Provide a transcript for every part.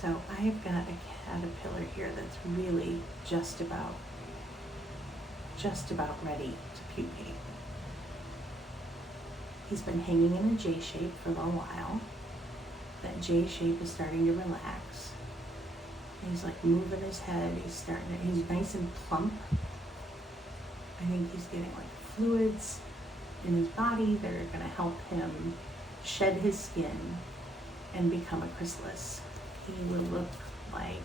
So I've got a caterpillar here that's really just about ready to pupate. He's been hanging in a J shape for a little while. That J shape is starting to relax. He's like moving his head. He's nice and plump. I think he's getting like fluids in his body that are going to help him shed his skin and become a chrysalis. He will look like,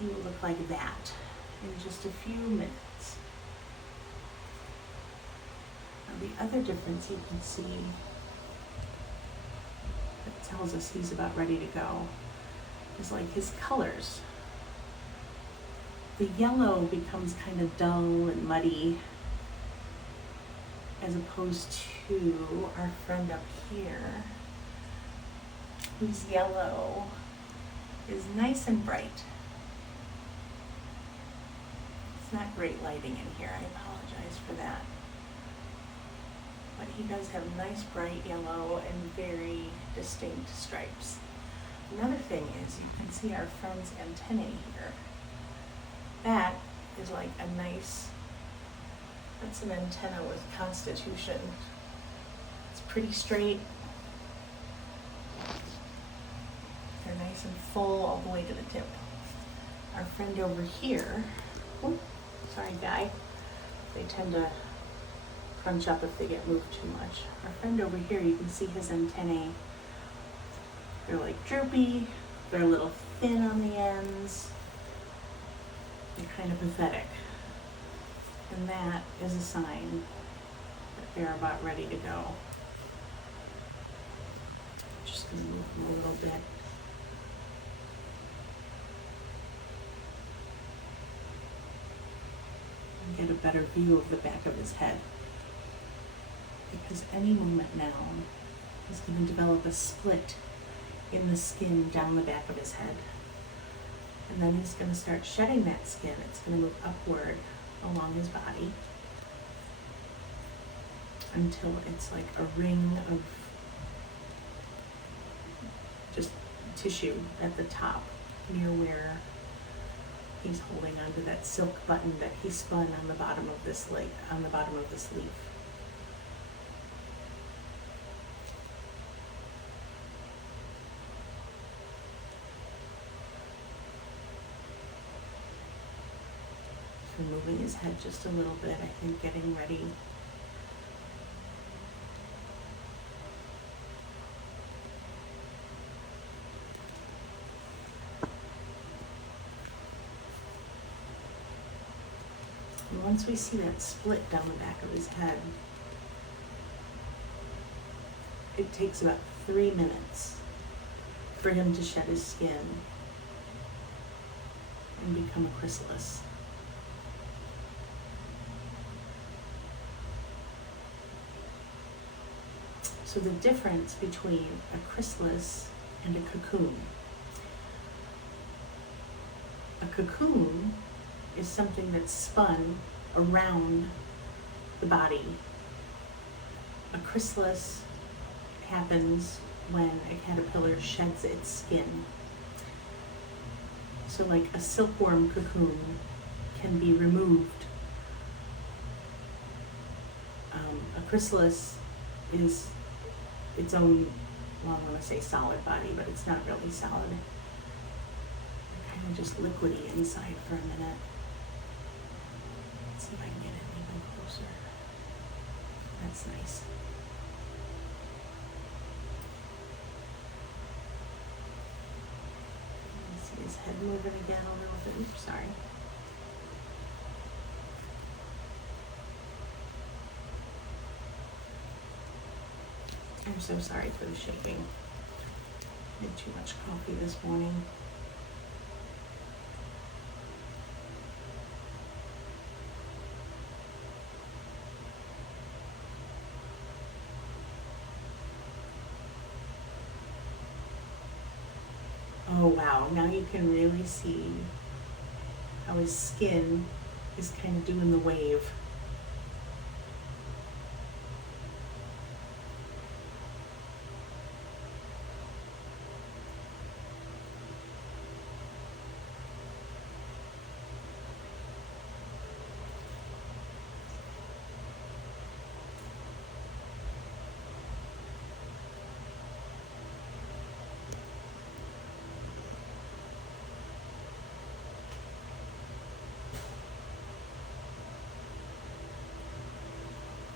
he will look like that in just a few minutes. Now the other difference you can see that tells us he's about ready to go is like his colors. The yellow becomes kind of dull and muddy, as opposed to our friend up here, whose yellow is nice and bright. It's not great lighting in here, I apologize for that. But he does have nice bright yellow and very distinct stripes. Another thing is you can see our friend's antennae here. That is like a nice, that's an antenna with constitution. It's pretty straight. They're nice and full all the way to the tip. Our friend over here, oh, sorry guy, they tend to crunch up if they get moved too much. Our friend over here, you can see his antennae. They're like droopy, they're a little thin on the ends. They're kind of pathetic. And that is a sign that they're about ready to go. Just gonna move them a little bit. And get a better view of the back of his head. Because any moment now, he's going to develop a split in the skin down the back of his head. And then he's going to start shedding that skin. It's going to move upward along his body until it's like a ring of just tissue at the top near where he's holding onto that silk button that he spun on the bottom of this leaf. So moving his head just a little bit, I think getting ready. And once we see that split down the back of his head, it takes about 3 minutes for him to shed his skin and become a chrysalis. So the difference between a chrysalis and a cocoon. A cocoon is something that's spun around the body. A chrysalis happens when a caterpillar sheds its skin. So like a silkworm cocoon can be removed. A chrysalis is its own, well, I want to say solid body, but it's not really solid. They're kind of just liquidy inside for a minute. Let's see if I can get it even closer. That's nice. See his head moving again a little bit. Oops, sorry. I'm so sorry for the shaking. I had too much coffee this morning. Oh wow, now you can really see how his skin is kind of doing the wave.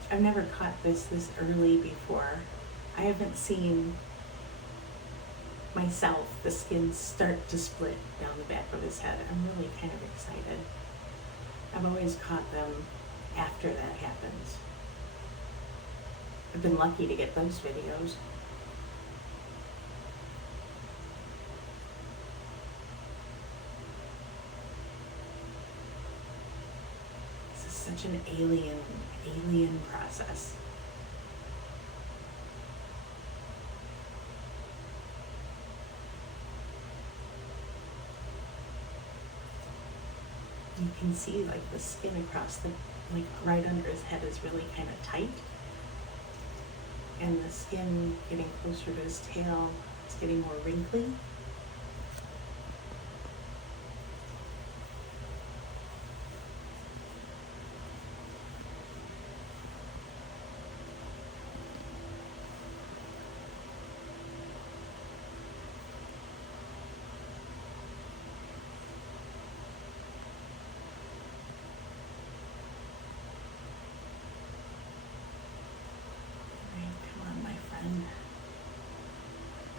I've never caught this early before. I haven't seen myself, the skin start to split down the back of his head. I'm really kind of excited. I've always caught them after that happens. I've been lucky to get those videos. This is such an alien process. You can see like the skin across the, like right under his head is really kind of tight. And the skin getting closer to his tail is getting more wrinkly.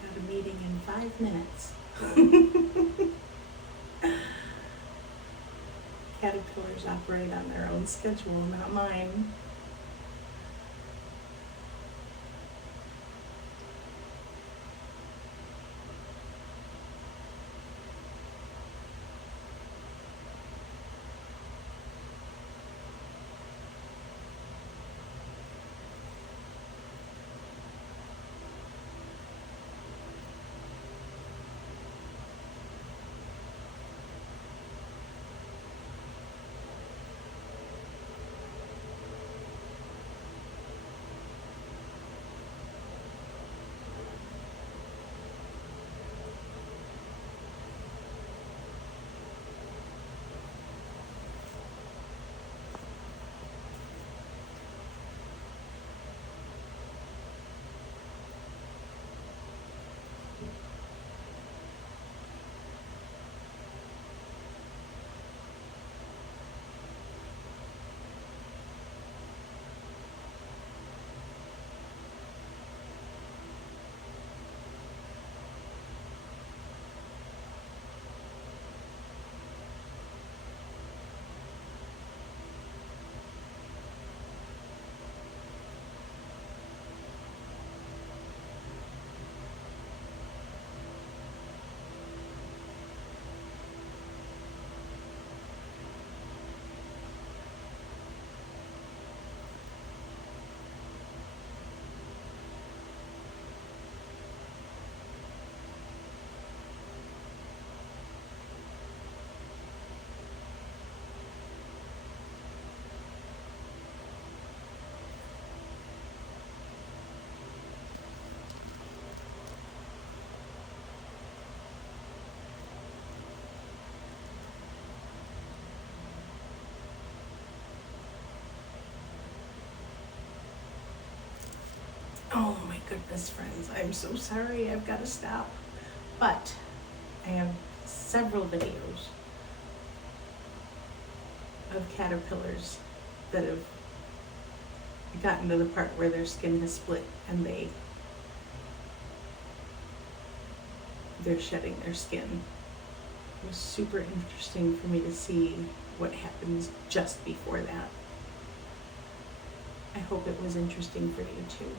Got a meeting in 5 minutes. Caterpillars operate on their own schedule, not mine. Oh my goodness, friends, I'm so sorry, I've got to stop. But I have several videos of caterpillars that have gotten to the part where their skin has split and they're shedding their skin. It was super interesting for me to see what happens just before that. I hope it was interesting for you too.